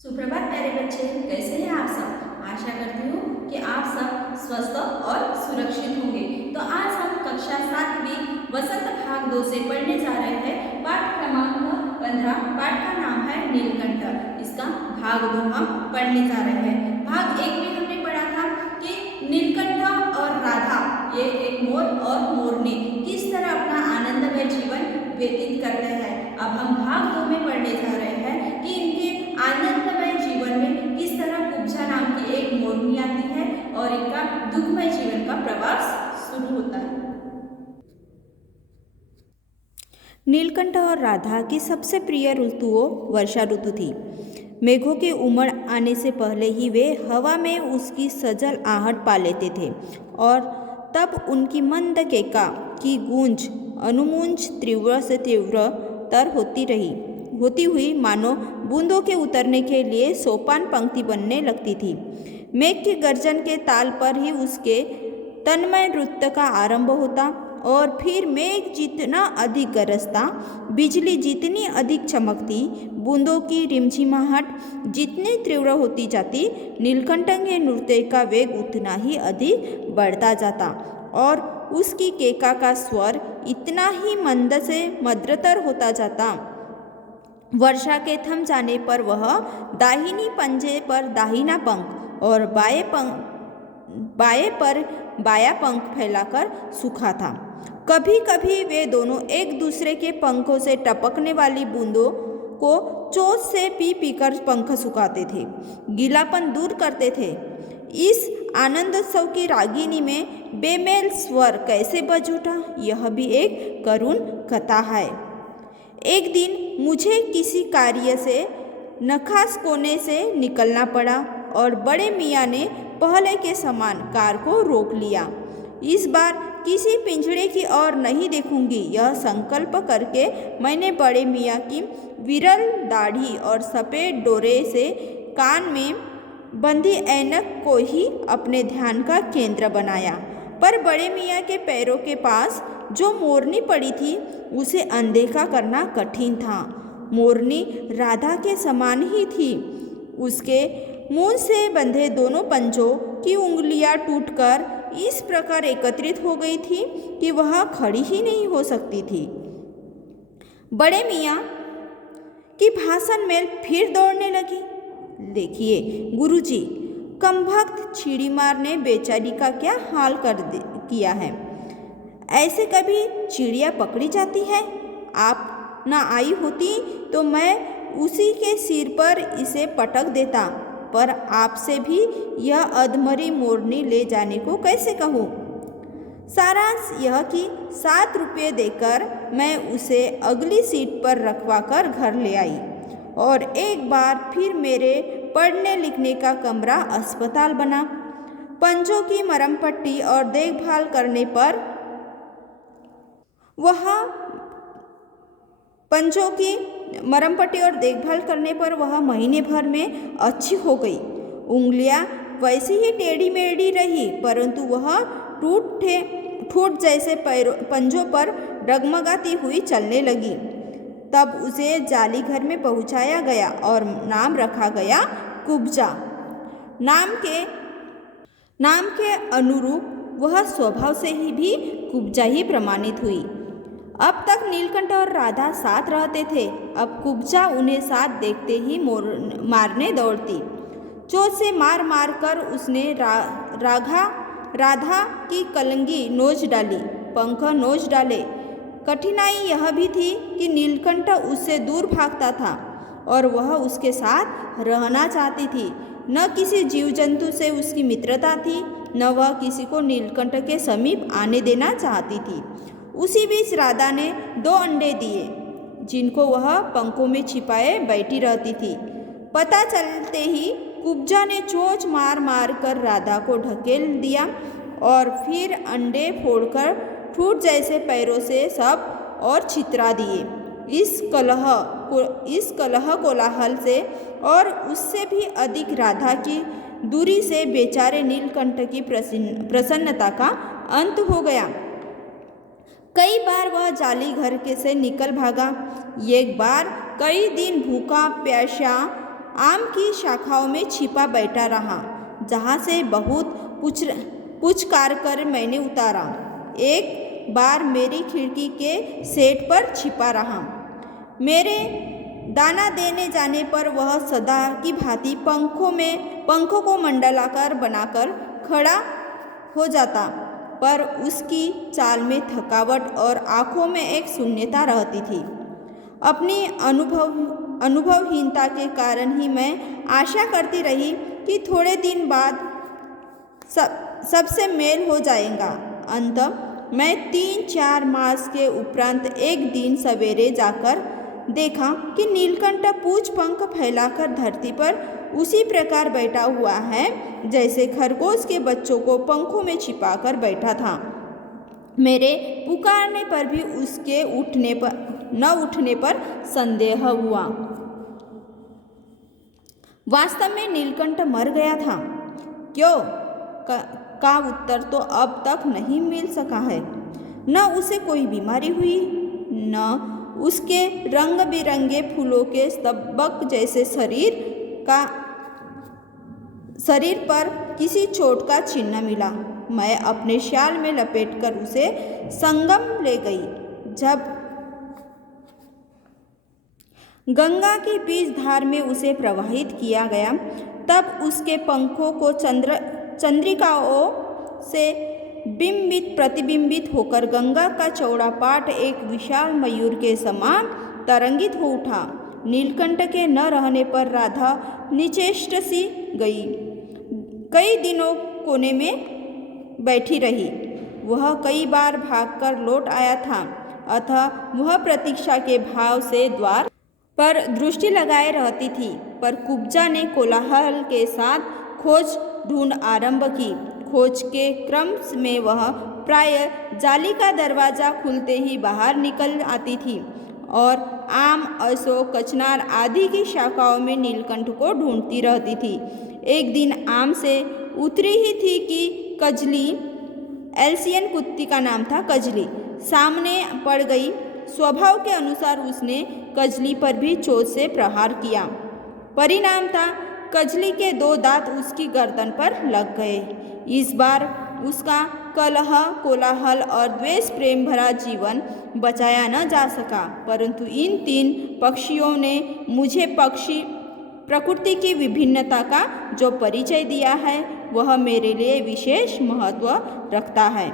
सुप्रभात प्यारे बच्चे, कैसे हैं आप सब। आशा करती हूँ कि आप सब स्वस्थ और सुरक्षित होंगे। तो आज हम कक्षा 7वीं वसंत भाग 2 से पढ़ने जा रहे हैं। पाठ क्रमांक 15। पाठ का नाम है नीलकंठ। इसका भाग 2 हम पढ़ने जा रहे हैं। भाग 1 में हमने पढ़ा था कि नीलकंठ और राधा, ये एक मोर और मोरनी, किस तरह अपना आनंदमय जीवन व्यतीत करते हैं। अब हम भाग 2 में पढ़ने जा रहे हैं कि इनके आनंदमय जीवन में किस तरह कुब्जा नाम की एक मोरनी आती है और इनका दुखमय जीवन का प्रवास शुरू होता है। नीलकंठ और राधा की सबसे प्रिय ऋतुओं वर्षा ऋतु थी। मेघों के उमड़ आने से पहले ही वे हवा में उसकी सजल आहट पा लेते थे और तब उनकी मंद केका की गूंज अनुमूंज तीव्र से तीव्रतर होती हुई मानो बूंदों के उतरने के लिए सोपान पंक्ति बनने लगती थी। मेघ के गर्जन के ताल पर ही उसके तन्मय नृत्य का आरंभ होता और फिर मेघ जितना अधिक गरजता, बिजली जितनी अधिक चमकती, बूंदों की रिमझिमाहट जितनी तीव्र होती जाती, नीलकंठ के नृत्य का वेग उतना ही अधिक बढ़ता जाता और उसकी केका का स्वर इतना ही मंद से मधुरतर होता जाता। वर्षा के थम जाने पर वह दाहिनी पंजे पर दाहिना पंख और बाएं पर बायां पंख फैलाकर सूखा था। कभी कभी वे दोनों एक दूसरे के पंखों से टपकने वाली बूंदों को चोंच से पी पीकर पंख सुखाते थे, गीलापन दूर करते थे। इस आनंदोत्सव की रागिनी में बेमेल स्वर कैसे बज उठा, यह भी एक करुण कथा है। एक दिन मुझे किसी कार्य से नखास कोने से निकलना पड़ा और बड़े मियाँ ने पहले के समान कार को रोक लिया। इस बार किसी पिंजड़े की ओर नहीं देखूंगी, यह संकल्प करके मैंने बड़े मियाँ की विरल दाढ़ी और सफ़ेद डोरे से कान में बंधी ऐनक को ही अपने ध्यान का केंद्र बनाया। पर बड़े मियाँ के पैरों के पास जो मोरनी पड़ी थी उसे अनदेखा करना कठिन था। मोरनी राधा के समान ही थी। उसके मुंह से बंधे दोनों पंजों की उंगलियां टूटकर इस प्रकार एकत्रित हो गई थी कि वह खड़ी ही नहीं हो सकती थी। बड़े मियाँ की भाषण में फिर दौड़ने लगी। देखिए गुरुजी, कमबख्त छिड़ी मार ने बेचारी का क्या हाल किया है। ऐसे कभी चिड़िया पकड़ी जाती है। आप ना आई होती तो मैं उसी के सिर पर इसे पटक देता, पर आपसे भी यह अधमरी मोरनी ले जाने को कैसे कहूँ। सारांश यह कि 7 रुपये देकर मैं उसे अगली सीट पर रखवा कर घर ले आई और एक बार फिर मेरे पढ़ने लिखने का कमरा अस्पताल बना। पंजों की मरहम पट्टी और देखभाल करने पर वह महीने भर में अच्छी हो गई। उंगलियां वैसी ही टेढ़ी मेढ़ी रही, परंतु वह ठूठ जैसे पंजों पर डगमगाती हुई चलने लगी। तब उसे जाली घर में पहुंचाया गया और नाम रखा गया कुब्जा। नाम के अनुरूप वह स्वभाव से ही भी कुब्जा ही प्रमाणित हुई। अब तक नीलकंठ और राधा साथ रहते थे, अब कुब्जा उन्हें साथ देखते ही मारने दौड़ती। चोट से मार मार कर उसने राधा की कलंगी नोच डाली, पंख नोच डाले। कठिनाई यह भी थी कि नीलकंठ उससे दूर भागता था और वह उसके साथ रहना चाहती थी। न किसी जीव जंतु से उसकी मित्रता थी, न वह किसी को नीलकंठ के समीप आने देना चाहती थी। उसी बीच राधा ने 2 अंडे दिए, जिनको वह पंखों में छिपाए बैठी रहती थी। पता चलते ही कुब्जा ने चोंच मार मार कर राधा को ढकेल दिया और फिर अंडे फोड़कर ठूठ जैसे पैरों से सब और छितरा दिए। इस कलह कोलाहल से और उससे भी अधिक राधा की दूरी से बेचारे नीलकंठ की प्रसन्नता का अंत हो गया। कई बार वह जाली घर के से निकल भागा। एक बार कई दिन भूखा प्यासा आम की शाखाओं में छिपा बैठा रहा, जहाँ से बहुत पुचकार कर मैंने उतारा। एक बार मेरी खिड़की के सेट पर छिपा रहा। मेरे दाना देने जाने पर वह सदा की भांति पंखों को मंडलाकार बनाकर खड़ा हो जाता, पर उसकी चाल में थकावट और आँखों में एक शून्यता रहती थी। अपनी अनुभवहीनता के कारण ही मैं आशा करती रही कि थोड़े दिन बाद सबसे मेल हो जाएगा। अंततः मैं 3-4 मास के उपरांत एक दिन सवेरे जाकर देखा कि नीलकंठ पूछ पंख फैलाकर धरती पर उसी प्रकार बैठा हुआ है जैसे खरगोश के बच्चों को पंखों में छिपाकर बैठा था। मेरे पुकारने पर भी उसके न उठने पर संदेह हुआ। वास्तव में नीलकंठ मर गया था क्यों का उत्तर तो अब तक नहीं मिल सका है। न उसे कोई बीमारी हुई, न उसके रंग बिरंगे फूलों के स्तबक जैसे शरीर पर किसी चोट का चिन्ह मिला। मैं अपने शाल में लपेटकर उसे संगम ले गई। जब गंगा की बीज धार में उसे प्रवाहित किया गया, तब उसके पंखों को चंद्रिकाओं से प्रतिबिंबित होकर गंगा का चौड़ा पाट एक विशाल मयूर के समान तरंगित हो उठा। नीलकंठ के न रहने पर राधा निश्चेष्ट सी गई। कई दिनों कोने में बैठी रही। वह कई बार भागकर लौट आया था, अतः वह प्रतीक्षा के भाव से द्वार पर दृष्टि लगाए रहती थी। पर कुब्जा ने कोलाहल के साथ खोज ढूंढ आरंभ की। खोज के क्रम में वह प्राय जाली का दरवाज़ा खुलते ही बाहर निकल आती थी और आम, अशोक, कचनार आदि की शाखाओं में नीलकंठ को ढूंढती रहती थी। एक दिन आम से उतरी ही थी कि कजली, एल्सियन कुत्ती का नाम था कजली, सामने पड़ गई। स्वभाव के अनुसार उसने कजली पर भी चोट से प्रहार किया। परिणाम था कजली के 2 दांत उसकी गर्दन पर लग गए। इस बार उसका कलह, कोलाहल और द्वेष प्रेम भरा जीवन बचाया न जा सका, परंतु इन 3 पक्षियों ने मुझे प्रकृति की विभिन्नता का जो परिचय दिया है वह मेरे लिए विशेष महत्व रखता है।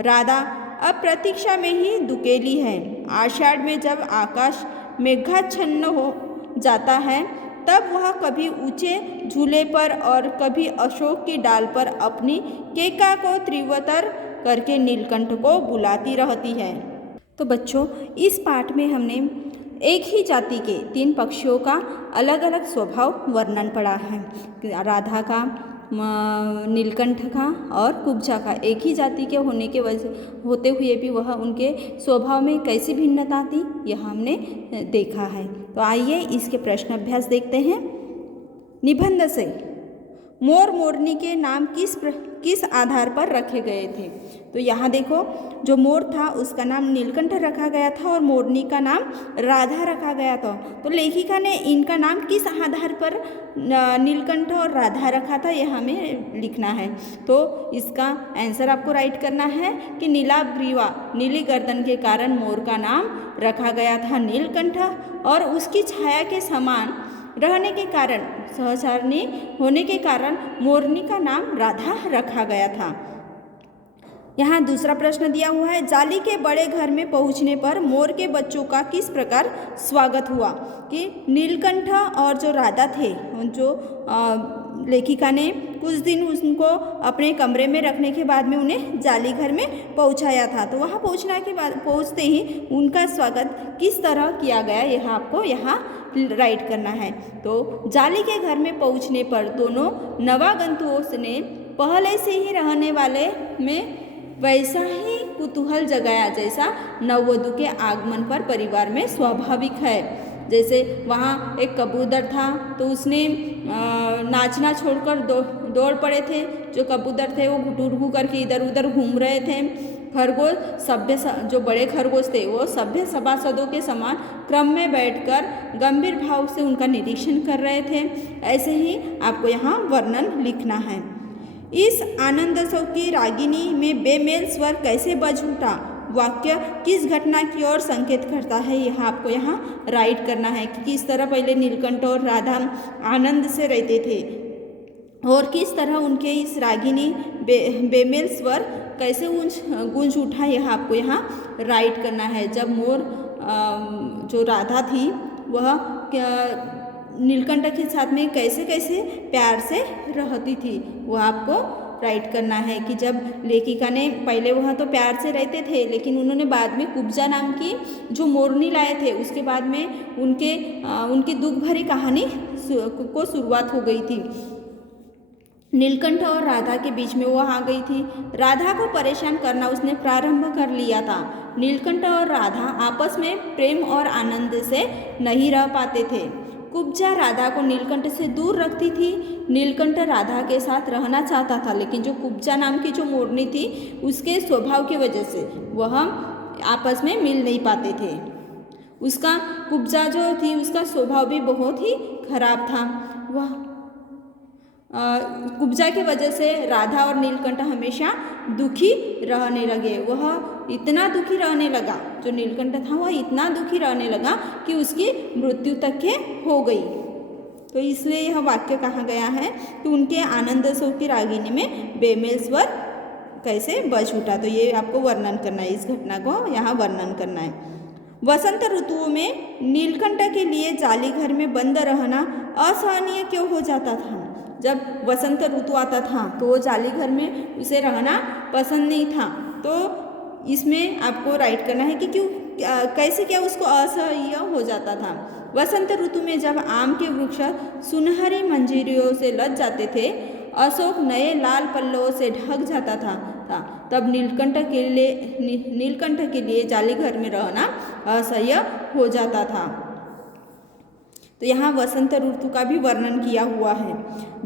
राधा अब प्रतीक्षा में ही दुकेली है। आषाढ़ में जब आकाश मेघाच्छन्न हो जाता है, तब वह कभी ऊंचे झूले पर और कभी अशोक की डाल पर अपनी केका को तीव्रतर करके नीलकंठ को बुलाती रहती है। तो बच्चों, इस पाठ में हमने एक ही जाति के 3 पक्षियों का अलग अलग स्वभाव वर्णन पढ़ा है। राधा का, नीलकंठ का और कुब्जा का। एक ही जाति के होते हुए भी वह उनके स्वभाव में कैसी भिन्नता थी, यह हमने देखा है। तो आइए इसके प्रश्न अभ्यास देखते हैं। निबंध से मोर मोरनी के नाम किस आधार पर रखे गए थे? तो यहाँ देखो, जो मोर था उसका नाम नीलकंठ रखा गया था और मोरनी का नाम राधा रखा गया था। तो लेखिका ने इनका नाम किस आधार पर नीलकंठ और राधा रखा था, यह हमें लिखना है। तो इसका आंसर आपको राइट करना है कि नीलाग्रीवा, नीली गर्दन के कारण मोर का नाम रखा गया था नीलकंठ, और उसकी छाया के समान रहने के कारण, सहचारिणी होने के कारण मोरनी का नाम राधा रखा गया था। यहाँ दूसरा प्रश्न दिया हुआ है, जाली के बड़े घर में पहुँचने पर मोर के बच्चों का किस प्रकार स्वागत हुआ? कि नीलकंठ और जो राधा थे, जो लेखिका ने कुछ दिन उनको अपने कमरे में रखने के बाद में उन्हें जाली घर में पहुँचाया था। तो वहाँ पहुँचते ही उनका स्वागत किस तरह किया गया, यह आपको यहाँ राइट करना है। तो जाली के घर में पहुँचने पर दोनों नवागंतुकों ने पहले से ही रहने वाले में वैसा ही कुतूहल जगाया जैसा नववधू के आगमन पर परिवार में स्वाभाविक है। जैसे वहाँ एक कबूतर था, तो उसने नाचना छोड़कर दौड़ पड़े थे। जो कबूतर थे वो घुटू घुटू करके इधर उधर घूम रहे थे। खरगोश जो बड़े खरगोश थे वो सभ्य सभासदों के समान क्रम में बैठकर गंभीर भाव से उनका निरीक्षण कर रहे थे। ऐसे ही आपको यहाँ वर्णन लिखना है। इस आनंदोत्सव की रागिनी में बेमेल स्वर कैसे बज उठा, वाक्य किस घटना की ओर संकेत करता है, यह आपको यहाँ राइट करना है कि किस तरह पहले नीलकंठ और राधा आनंद से रहते थे और किस तरह उनके इस रागिनी बेमेल स्वर कैसे गूंज उठा, यह आपको यहाँ राइट करना है। जब मोर जो राधा थी वह नीलकंठ के साथ में कैसे कैसे प्यार से रहती थी, वह आपको राइट करना है कि जब लेखिका ने पहले वह तो प्यार से रहते थे लेकिन उन्होंने बाद में कुब्जा नाम की जो मोरनी लाए थे उसके बाद में उनकी दुख भरी कहानी को शुरुआत हो गई थी। नीलकंठ और राधा के बीच में वो आ गई थी। राधा को परेशान करना उसने प्रारंभ कर लिया था। नीलकंठ और राधा आपस में प्रेम और आनंद से नहीं रह पाते थे। कुब्जा राधा को नीलकंठ से दूर रखती थी। नीलकंठ राधा के साथ रहना चाहता था लेकिन जो कुब्जा नाम की जो मोरनी थी उसके स्वभाव की वजह से वह आपस में मिल नहीं पाते थे। उसका कुब्जा जो थी उसका स्वभाव भी बहुत ही खराब था। वह कुब्जा की वजह से राधा और नीलकंठ हमेशा दुखी रहने लगे। वह इतना दुखी रहने लगा, जो नीलकंठ था वह इतना दुखी रहने लगा कि उसकी मृत्यु तक के हो गई। तो इसलिए यह वाक्य कहा गया है कि उनके आनंदोत्सव की रागिनी में बेमेल स्वर कैसे बज उठा। तो ये आपको वर्णन करना है, इस घटना को यहाँ वर्णन करना है। वसंत ऋतुओं में नीलकंठ के लिए जाली घर में बंद रहना असहनीय क्यों हो जाता था। जब वसंत ऋतु आता था तो वो जाली घर में उसे रहना पसंद नहीं था। तो इसमें आपको राइट करना है कि क्यों कैसे क्या उसको असह्य हो जाता था। वसंत ऋतु में जब आम के वृक्ष सुनहरी मंजरियों से लद जाते थे, अशोक नए लाल पल्लवों से ढक जाता था तब नीलकंठ के लिए जाली घर में रहना असह्य हो जाता था। तो यहाँ वसंत ऋतु का भी वर्णन किया हुआ है।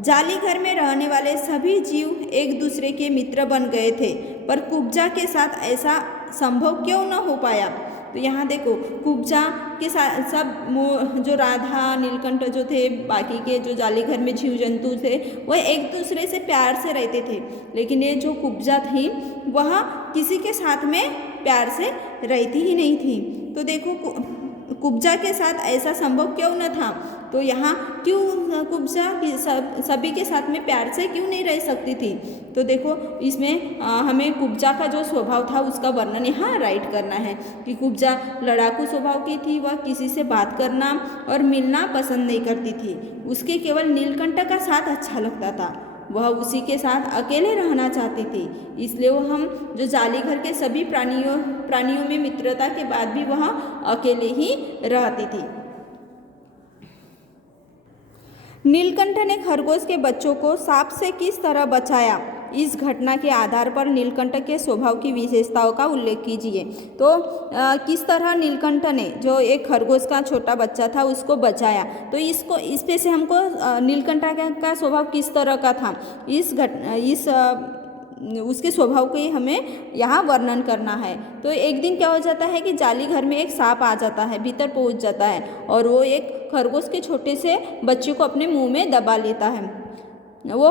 जाली घर में रहने वाले सभी जीव एक दूसरे के मित्र बन गए थे, पर कुब्जा के साथ ऐसा संभव क्यों न हो पाया। तो यहाँ देखो कुब्जा के साथ सब जो राधा नीलकंठ जो थे, बाकी के जो जाली घर में जीव जंतु थे वह एक दूसरे से प्यार से रहते थे, लेकिन ये जो कुब्जा थी वह किसी के साथ में प्यार से रहती ही नहीं थी। तो देखो कुब्जा के साथ ऐसा संभव क्यों न था। तो यहाँ क्यों कुब्जा सभी के साथ में प्यार से क्यों नहीं रह सकती थी। तो देखो इसमें हमें कुब्जा का जो स्वभाव था उसका वर्णन यहाँ राइट करना है कि कुब्जा लड़ाकू स्वभाव की थी। वह किसी से बात करना और मिलना पसंद नहीं करती थी। उसके केवल नीलकंठ का साथ अच्छा लगता था। वह उसी के साथ अकेले रहना चाहती थी। इसलिए वो हम जो जाली घर के सभी प्राणियों में मित्रता के बाद भी वह अकेले ही रहती थी। नीलकंठ ने खरगोश के बच्चों को सांप से किस तरह बचाया, इस घटना के आधार पर नीलकंठ के स्वभाव की विशेषताओं का उल्लेख कीजिए। तो किस तरह नीलकंठ ने जो एक खरगोश का छोटा बच्चा था उसको बचाया। तो इस पे से हमको नीलकंठ का स्वभाव किस तरह का था, उसके स्वभाव को ही हमें यहाँ वर्णन करना है। तो एक दिन क्या हो जाता है कि जाली घर में एक सांप आ जाता है, भीतर पहुँच जाता है और वो एक खरगोश के छोटे से बच्चे को अपने मुंह में दबा लेता है। वो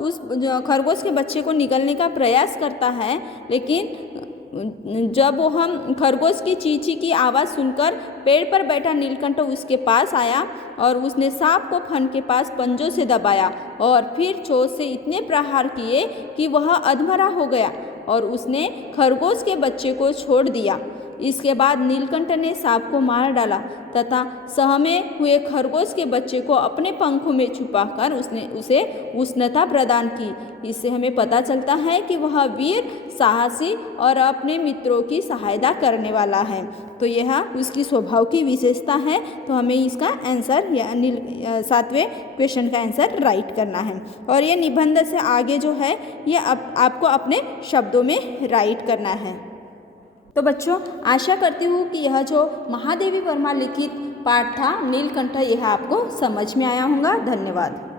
उस खरगोश के बच्चे को निगलने का प्रयास करता है, लेकिन जब वो हम खरगोश की चींची की आवाज़ सुनकर पेड़ पर बैठा नीलकंठ उसके पास आया और उसने सांप को फन के पास पंजों से दबाया और फिर चोट से इतने प्रहार किए कि वह अधमरा हो गया और उसने खरगोश के बच्चे को छोड़ दिया। इसके बाद नीलकंठ ने सांप को मार डाला तथा सहमे हुए खरगोश के बच्चे को अपने पंखों में छुपाकर उसने उसे उष्णता प्रदान की। इससे हमें पता चलता है कि वह वीर, साहसी और अपने मित्रों की सहायता करने वाला है। तो यह उसकी स्वभाव की विशेषता है। तो हमें इसका आंसर या 7वें क्वेश्चन का आंसर राइट करना है। और ये निबंध से आगे जो है ये आपको अपने शब्दों में राइट करना है। तो बच्चों आशा करती हूँ कि यह जो महादेवी वर्मा लिखित पाठ था नीलकंठ यह आपको समझ में आया होगा। धन्यवाद।